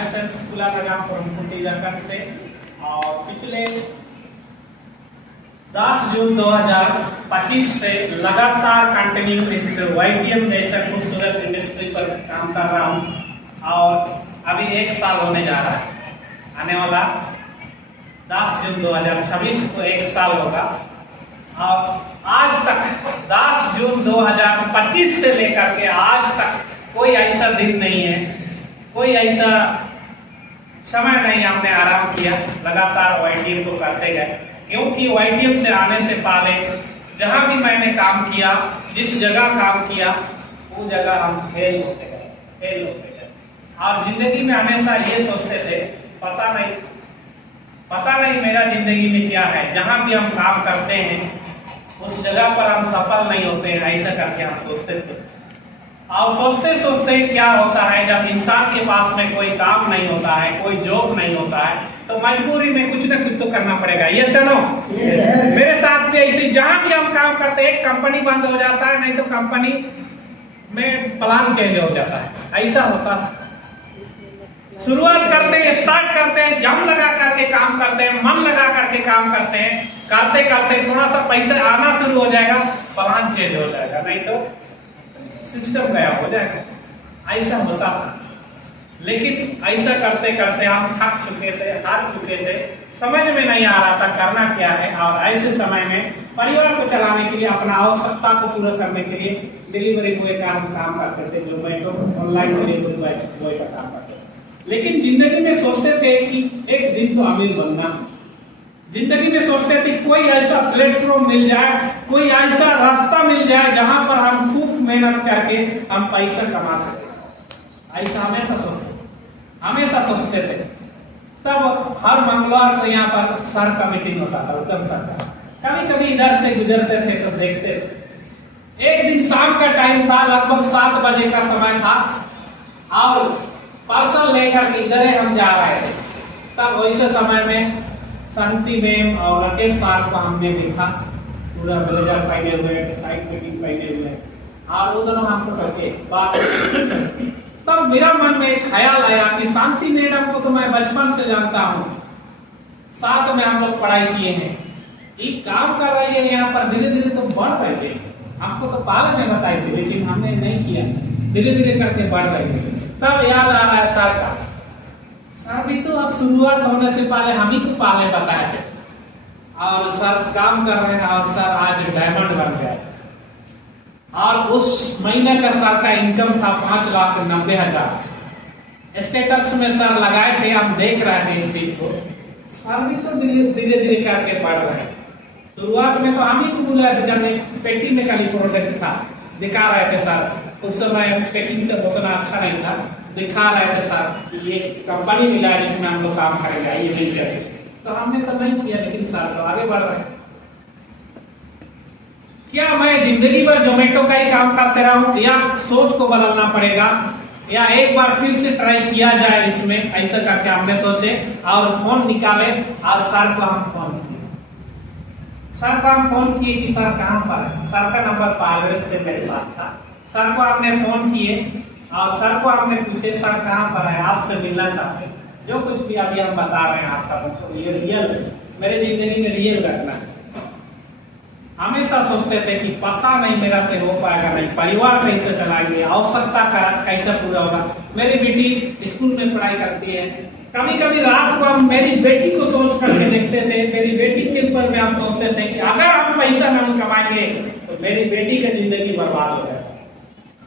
मैं sir school Nagam Brahmapur Jharkhand से और पिछले 10 जून 2025 से लगातार कंटिन्यू इस YTM जैसा खूबसूरत इंडस्ट्री पर काम कर रहा हूं और अभी 1 साल होने जा रहा है। आने वाला 10 जून 2026 को 1 साल होगा और आज तक 10 जून 2025 से लेकर के आज तक कोई ऐसा दिन नहीं है, कोई ऐसा समय नहीं हमने आराम किया, लगातार YTM को करते गए। क्योंकि YTM से आने से पहले जहां भी मैंने काम किया, जिस जगह काम किया, वो जगह हम फेल होते गए और जिंदगी में हमेशा ये सोचते थे पता नहीं मेरा जिंदगी में क्या है। जहां भी हम काम करते हैं उस जगह पर हम सफल नहीं होते हैं, ऐसा करके हम सोचते थे। और सोचते सोचते क्या होता है, जब इंसान के पास में कोई काम नहीं होता है, कोई जॉब नहीं होता है, तो मजबूरी में कुछ ना कुछ तो करना पड़ेगा। ये सुनो, मेरे साथ भी ऐसे जहां भी हम काम करते हैं, एक कंपनी बंद हो जाता है, नहीं तो कंपनी में प्लान चेंज हो जाता है। ऐसा होता है। शुरुआत करते हैं, स्टार्ट करते हैं, जम लगा करके काम करते हैं, मन लगा करके काम करते हैं, करते करते थोड़ा सा पैसा आना शुरू हो जाएगा, प्लान चेंज हो जाएगा, नहीं तो सिस्टम गया हो जाएगा। ऐसा होता था। लेकिन ऐसा करते करते हम थक चुके थे, हार चुके थे, समझ में नहीं आ रहा था करना क्या है। और ऐसे समय में परिवार को चलाने के लिए, अपना आवश्यकता को पूरा करने के लिए डिलीवरी बॉय का हम काम करते थे, जोमेटो ऑनलाइन डिलीवरी बॉय का काम करते थे। लेकिन जिंदगी में सोचते थे कि एक दिन तो अमीर बनना, जिंदगी में सोचते थे कोई ऐसा प्लेटफॉर्म मिल जाए, कोई ऐसा रास्ता मिल जाए जहां पर हम खूब मेहनत करके हम पैसा कमा सके। ऐसा हमेशा सोचते थे। तब हर मंगलवार को यहाँ पर सर का मीटिंग होता था, उत्तम सर का। कभी कभी इधर से गुजरते थे तो देखते थे। एक दिन शाम का टाइम था, लगभग 7 बजे का समय था और पार्सल लेकर इधर हम जा रहे थे। तब वैसे समय में शांति मैम और राकेश सर को हमने देखा, पूरा ब्लेजर पहने हुए, टाइट फिटिंग पहने हुए, और वो दोनों हमको करके बात। तब मेरा मन में एक ख्याल आया कि शांति मैडम को तो मैं बचपन से जानता हूँ, साथ में हम लोग पढ़ाई किए हैं, ये काम कर रही है यहाँ पर, धीरे धीरे तो बढ़ रहे थे। हमको तो पहले में बताए थे लेकिन हमने नहीं किया, धीरे धीरे करके बढ़ रहे थे। तब याद आ रहा है सर का, सर भी तो अब शुरुआत होने से पहले हम ही को पहले बताए थे और सर काम कर रहे हैं और सर आज डायमंड बन गए। और उस महीने का सर का इनकम था 5,90,000। स्टेटस में सर लगाए थे, हम देख रहे थे इस चीज को। सर भी तो धीरे धीरे करके बढ़ रहे हैं। शुरुआत में तो हम ही को बुलाए थे, जब पेटी में खाली प्रोडक्ट था, दिखा रहे थे सर। उस समय पैकिंग से उतना अच्छा नहीं था, दिखा रहे थे सर ये कंपनी मिला है जिसमें हम लोग काम करेंगे, ये मिल जाए। तो हमने तो नहीं किया, लेकिन सर तो आगे बढ़ रहे हैं। क्या मैं जिंदगी भर जोमेटो का ही काम करते रहूं, या सोच को बदलना पड़ेगा, या एक बार फिर से ट्राई किया जाए इसमें? ऐसा करके हमने सोचे और फोन निकाले और सर को हम फोन किए। सर को हम फोन किए कि सर कहाँ पर है। सर का नंबर पहले से मेरे पास था। सर को हमने फोन किए और सर को हमने पूछे सर कहाँ पर है, आपसे मिलना चाहते हैं। जो कुछ भी अभी हम बता रहे हैं आपका ये रियल, मेरे जिंदगी में रियल घटना है। हमेशा सोचते थे कि पता नहीं मेरा से हो पाएगा नहीं, परिवार कैसे चलाएंगे, आवश्यकता का कैसे पूरा होगा। मेरी बेटी स्कूल में पढ़ाई करती है, कभी कभी रात को हम मेरी बेटी को सोच करके देखते थे, मेरी बेटी के ऊपर में हम सोचते थे कि अगर हम पैसा नहीं कमाएंगे तो मेरी बेटी की जिंदगी बर्बाद हो जाएगा,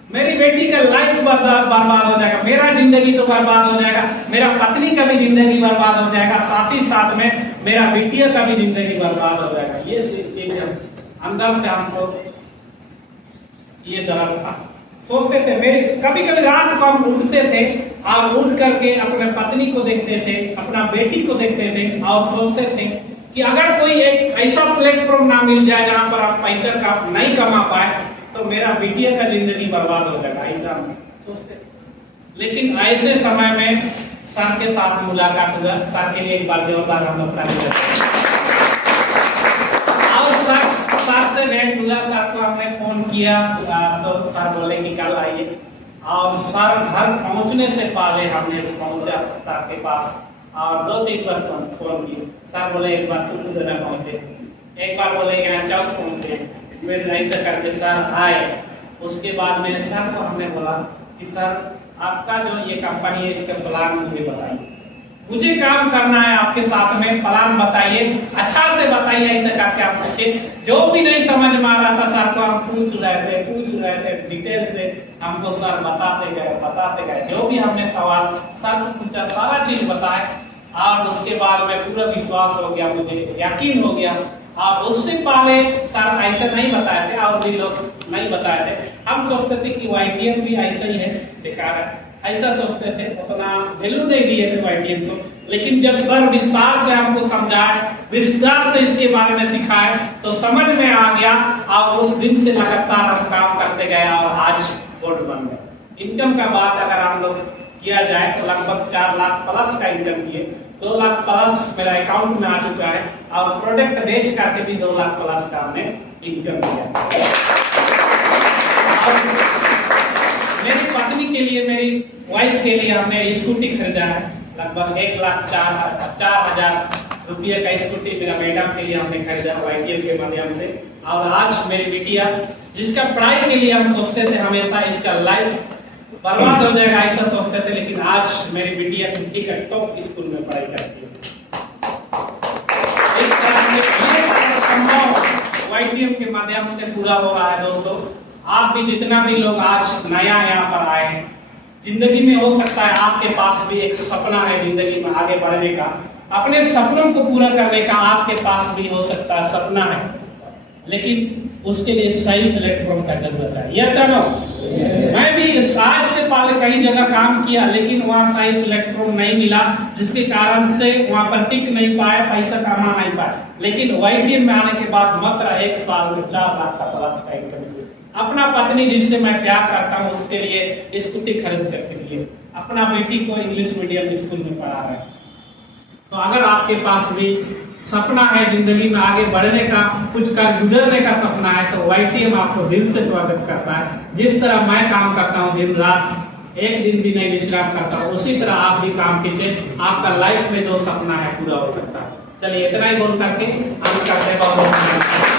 मेरी बेटी का लाइफ बर्बाद हो जाएगा, मेरा जिंदगी तो बर्बाद हो जाएगा, मेरा पत्नी का भी जिंदगी बर्बाद हो जाएगा, साथ ही साथ में मेरा बेटिया का भी जिंदगी बर्बाद हो जाएगा। ये चीज अंदर से हमको ये दर्द था। सोचते थे, मेरे कभी कभी रात को हम उठते थे और उठ करके अपने पत्नी को देखते थे, अपना बेटी को देखते थे और सोचते थे कि अगर कोई एक ऐसा प्लेटफॉर्म ना मिल जाए जहां पर आप पैसा का नहीं कमा पाए तो मेरा बेटिया का जिंदगी बर्बाद हो जाएगा, ऐसा हम सोचते थे। लेकिन ऐसे समय में सर के साथ मुलाकात हुआ। सर के लिए एक बार जोरदार हम लोग ताली देते। और सर से भेंट हुआ। सर को हमने फोन किया तो सर बोले कि कल आइए। और सर घर पहुंचने से पहले हमने पहुंचा सर के पास और 2-3 बार फोन की। सर बोले एक बार टुटू देना पहुंचे, एक बार बोले यहाँ चौक पहुंचे, फिर ऐसे करके सर आए। उसके बाद में सर को हमने बोला कि सर आपका जो ये कंपनी है इसका प्लान मुझे बताइए, मुझे काम करना है आपके साथ में, प्लान बताइए, अच्छा से बताइए। ऐसे करके आप पूछे, जो भी नहीं समझ में आ रहा था सर को हम पूछ रहे थे डिटेल से, हमको सर बताते गए जो भी हमने सवाल सर को पूछा सारा चीज बताए। और उसके बाद में पूरा विश्वास हो गया, मुझे यकीन हो गया। और उससे पहले सर ऐसे नहीं बताए थे और भी लोग नहीं बताए थे। हम सोचते थे कि YTM भी ऐसा ही है, बेकार है, ऐसा सोचते थे, उतना वैल्यू नहीं दिए थे YTM को। लेकिन जब सर विस्तार से हमको समझाए, विस्तार से इसके बारे में सिखाए तो समझ में आ गया। और उस दिन से लगातार हम काम करते गए और आज बोर्ड बन गए। इनकम का बात अगर हम लोग किया जाए तो लगभग 4 लाख प्लस का इनकम किए, 2 लाख प्लस मेरा अकाउंट में आ चुका है। और प्रोडक्ट बेच करके भी 2 लाख प्लस का हमने इनकम किया। मेरी पत्नी के लिए, मेरी वाइफ के लिए हमने स्कूटी खरीदा है, लगभग 1,04,000 रुपये का स्कूटी मेरा मैडम के लिए हमने खरीदा YTM के माध्यम से। और आज मेरी बिटिया, जिसका पढ़ाई के लिए हम सोचते थे हमेशा इसका लाइफ बर्बाद हो जाएगा ऐसा सोचते थे, लेकिन आज मेरी बिटिया दिल्ली का टॉप स्कूल में पढ़ाई करती है। इस तरह से ये सारा संभव YTM के माध्यम से पूरा हो रहा है। दोस्तों, आप भी जितना भी लोग आज नया यहाँ पर आए हैं, जिंदगी में हो सकता है आपके पास भी एक सपना है जिंदगी में आगे बढ़ने का, अपने सपनों को पूरा करने का आपके पास भी हो सकता है सपना है, लेकिन उसके लिए सही प्लेटफॉर्म का जरूरत है। यस या नो? मैं भी आज से पहले कई जगह काम किया, लेकिन वहाँ सही प्लेटफॉर्म नहीं मिला, जिसके कारण से वहाँ पर टिक नहीं पाया, पैसा कमा नहीं पाया। लेकिन YTM में आने के बाद मात्र 1 साल में 4 लाख का प्लस का इनकम किया। अपना पत्नी जिससे मैं प्यार करता हूँ उसके लिए स्कूटी खरीद करके लिए, अपना बेटी को इंग्लिश मीडियम स्कूल में पढ़ा रहे हैं। तो अगर आपके पास भी सपना है जिंदगी में आगे बढ़ने का, कुछ कर गुजरने का सपना है, तो YTM आपको दिल से स्वागत करता है। जिस तरह मैं काम करता हूँ दिन रात, एक दिन भी नहीं विश्राम करता हूँ, उसी तरह आप भी काम कीजिए, आपका लाइफ में जो सपना है पूरा हो सकता है। चलिए इतना ही बोल करके हम करते हैं।